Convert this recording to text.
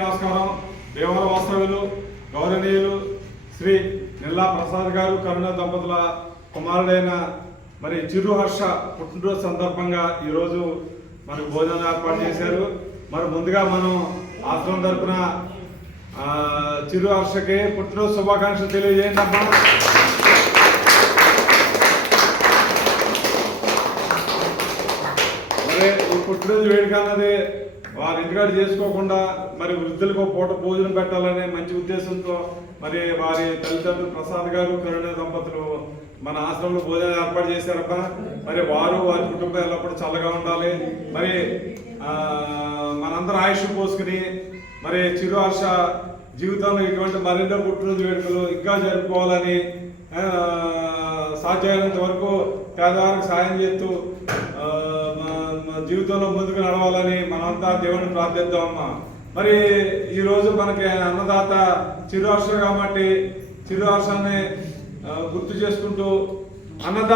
నమస్కారం. దేవర వాస్తవ్యులు గౌరవనీయులు శ్రీ నిల్లా ప్రసాద్ గారు కరుణ దంపతుల కుమారుడైన మరి చిరు హర్ష పుట్టినరోజు సందర్భంగా ఈరోజు మనకు భోజనం ఏర్పాటు చేశారు. మరి ముందుగా మనం ఆశ్రమం తరపున చిరు హర్షకి పుట్టినరోజు శుభాకాంక్షలు తెలియజేయండి అమ్మా. మరి ఈ పుట్టినరోజు వేడుక అన్నది వారి ఇంటికాడ చేసుకోకుండా మరి వృద్ధులకు పూట భోజనం పెట్టాలనే మంచి ఉద్దేశంతో మరి వారి తల్లిదండ్రులు ప్రసాద్ గారు కరుణ దంపతులు మన ఆశ్రమంలో భోజనం ఏర్పాటు చేశారబ్బా. మరి వారు వారి కుటుంబం ఎల్లప్పుడూ చల్లగా ఉండాలి. మరి మనందరూ ఆయుష్ పోసుకుని మరి చిరు హర్ష జీవితంలో ఇటువంటి మరెన్నో పుట్టినరోజు వేడుకలు ఇంకా జరుపుకోవాలని సాధ్యమైనంత వరకు పేదవారికి సాయం చేస్తూ జీవితంలో ముందుకు నడవాలని మనంతా దేవుని ప్రార్థిద్దామమ్మా. మరి ఈరోజు మనకి అన్నదాత చిరు హర్ష కాబట్టి చిరు హర్షాన్ని గుర్తు చేసుకుంటూ అన్నదాత